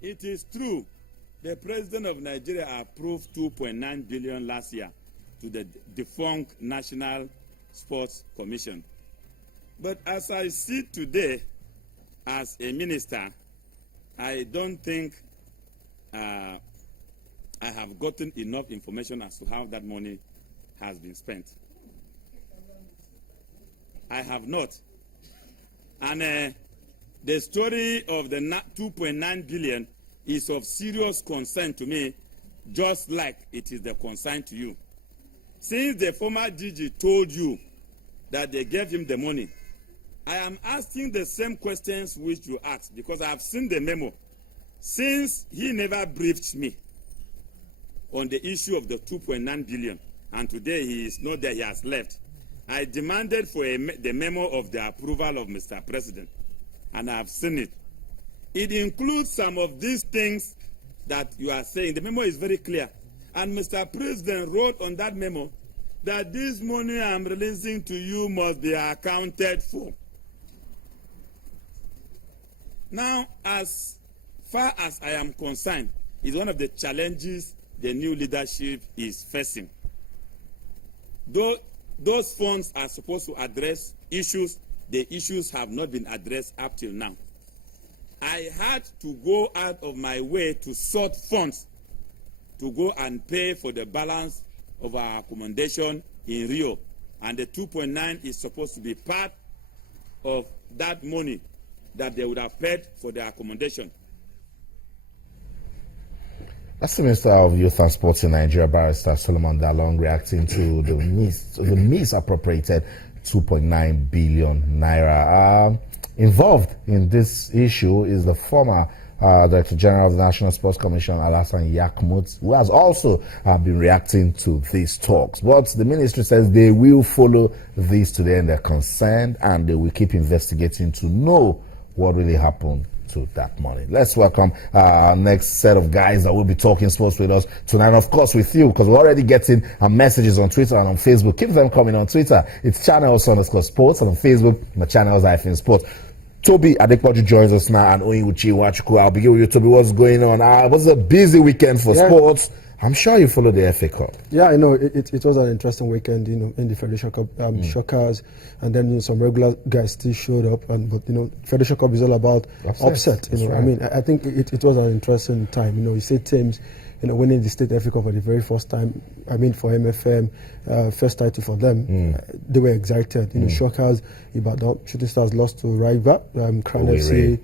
It is true. The president of Nigeria approved 2.9 billion last year to the defunct National Sports Commission. But as I see today as a minister, I don't think I have gotten enough information as to how that money has been spent. I have not. And the story of the 2.9 billion is of serious concern to me, just like it is the concern to you. Since the former DG told you that they gave him the money, I am asking the same questions which you asked, because I have seen the memo. Since he never briefed me on the issue of the 2.9 billion, and today he is not there, he has left, I demanded for the memo of the approval of Mr. President, and I have seen it. It includes some of these things that you are saying. The memo is very clear. And Mr. President wrote on that memo that this money I'm releasing to you must be accounted for. Now, as far as I am concerned, it's one of the challenges the new leadership is facing. Those funds are supposed to address issues. The issues have not been addressed up till now. I had to go out of my way to sort funds to go and pay for the balance of our accommodation in Rio. And the 2.9 is supposed to be part of that money that they would have paid for the accommodation. That's the Minister of Youth and Sports in Nigeria, Barrister Solomon Dalung, reacting to the misappropriated 2.9 billion naira. Involved in this issue is the former Director General of the National Sports Commission, Alassane Yakmut, who has also been reacting to these talks. But the ministry says they will follow this to the end they're concerned, and they will keep investigating to know what really happened to that money. Let's welcome our next set of guys that will be talking sports with us tonight. Of course, with you, because we're already getting messages on Twitter and on Facebook. Keep them coming on Twitter. It's channels_sports, and on Facebook, my channels-sports. Toby Adepoju joins us now, and Onyiwuchi Nwachukwu. I'll begin with you, Toby. What's going on? It was a busy weekend for sports. I'm sure you followed the FA Cup. Yeah, I know. It was an interesting weekend, in the Federation Cup. Shockers, and then some regular guys still showed up. But Federation Cup is all about upset. Right. I mean, I think it was an interesting time. You see teams, winning the State FA Cup for the very first time. I mean, for MFM, first title for them. They were excited. Shockers, Ibadan, Shooting Stars lost to Riva, Crown FC,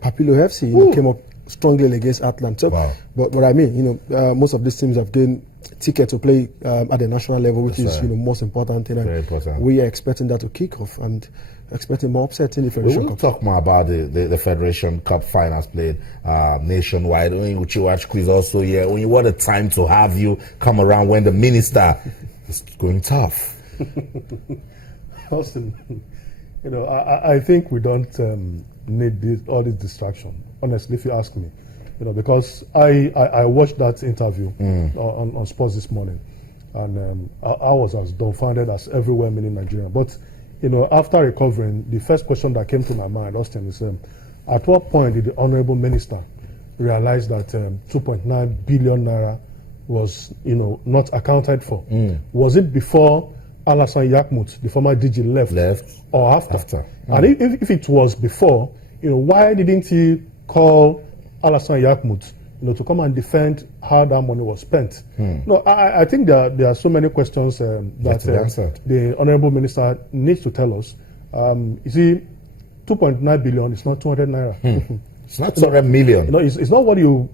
Papilo FC. Came up strongly against Atlanta. Wow. But I mean, most of these teams have gained ticket to play at the national level, which is most important thing. Very important. We are expecting that to kick off and expecting more upset in the Federation Cup. We'll talk more about the Federation Cup finals played nationwide. Onyiwuchi Nwachukwu is also here. What a time to have you come around when the minister is going tough. Austin, I think we don't need all this distraction. Honestly, if you ask me, because I watched that interview on Sports this morning, and I was as dumbfounded as everywhere in Nigeria. But after recovering, the first question that came to my mind, Austin, is at what point did the Honourable Minister realize that 2.9 billion naira was not accounted for? Was it before Alassane Yakmut, the former DG, left, or after? And if it was before, why didn't he call Alassane Yakmut, to come and defend how that money was spent? No, I think there are so many questions that the Honourable Minister needs to tell us. You see, 2.9 billion is not 200 naira. It's not 200 million. It's not what you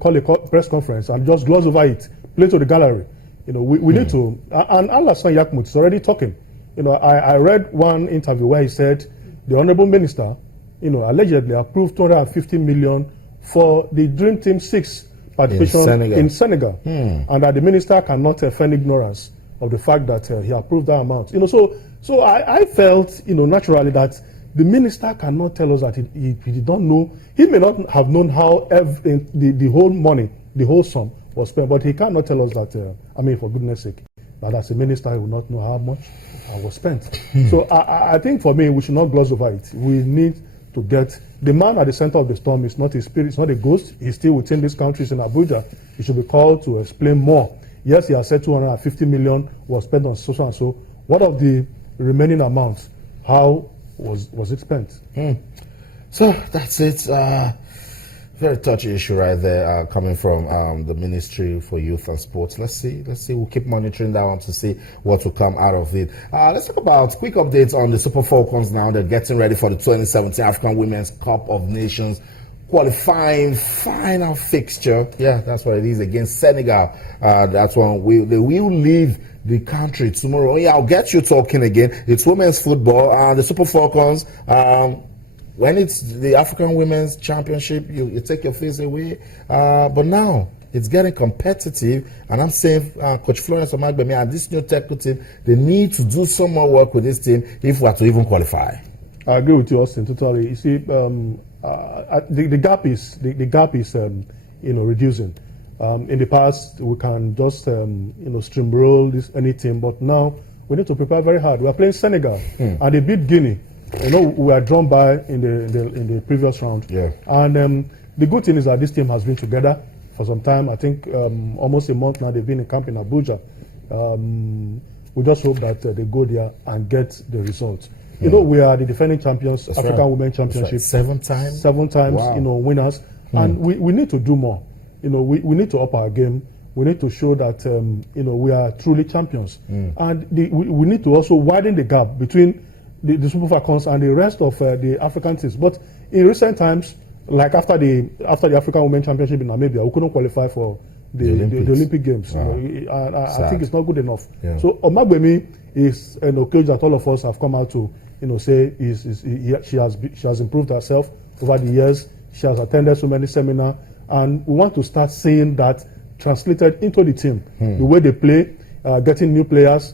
call a press conference and just gloss over it, play to the gallery. We need to. And Alassane Yakmut is already talking. I read one interview where he said the Honourable Minister, allegedly approved 250 million for the Dream Team 6 participation in Senegal. And that the minister cannot feign ignorance of the fact that he approved that amount. So I felt, naturally that the minister cannot tell us that he did not know. He may not have known how the whole money, the whole sum was spent, but he cannot tell us that, for goodness sake, that as a minister, he will not know how much was spent. So I think for me, we should not gloss over it. We need to get the man at the center of the storm is not a spirit, it's not a ghost. He's still within these countries in Abuja. He should be called to explain more. Yes, he has said 250 million was spent on so and so. What of the remaining amounts? How was it spent? So that's it. Very touchy issue right there, coming from the Ministry for Youth and Sports. Let's see. We'll keep monitoring that one to see what will come out of it. Let's talk about quick updates on the Super Falcons now. They're getting ready for the 2017 African Women's Cup of Nations qualifying final fixture. Yeah, that's what it is, against Senegal. That's one they will leave the country tomorrow. Yeah, I'll get you talking again. It's women's football. The Super Falcons, when it's the African Women's Championship, you take your face away. But now it's getting competitive, and I'm saying Coach Florence Omagbemi and this new technical team, they need to do some more work with this team if we are to even qualify. I agree with you, Austin, totally. You see, the gap is reducing. In the past, we can just steamroll any team, but now we need to prepare very hard. We are playing Senegal, and they beat Guinea. We are drawn by in the previous round. Yeah. And the good thing is that this team has been together for some time. I think almost a month now they've been in camp in Abuja. We just hope that they go there and get the results. We are the defending champions, That's African right. Women Championship. Right. 7 times? 7 times, Wow. Winners. And we need to do more. We need to up our game. We need to show that, we are truly champions. And we need to also widen the gap between the Super Falcons and the rest of the African teams. But in recent times, like after the African Women Championship in Namibia, we couldn't qualify for the Olympic Games. Wow. I think it's not good enough. Yeah. So Omagbemi is an occasion that all of us have come out to say she has improved herself over the years. She has attended so many seminars, and we want to start seeing that translated into the team. The way they play, getting new players.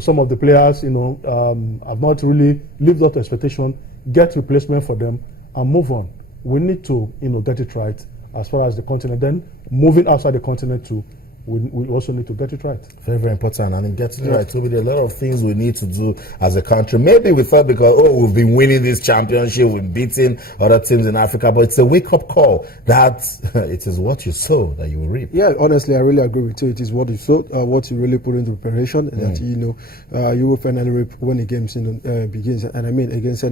Some of the players, have not really lived up to expectation. Get replacement for them and move on. We need to, get it right as far as the continent. Then moving outside the continent too, we also need to get it right. Very, very important. And in getting it right, Toby, there are a lot of things we need to do as a country. Maybe we thought because, we've been winning this championship, we've beaten other teams in Africa, but it's a wake-up call that it is what you sow that you will reap. Yeah, honestly, I really agree with you. It is what you sow, what you really put into preparation, that you will finally reap when the game begins. And I mean, against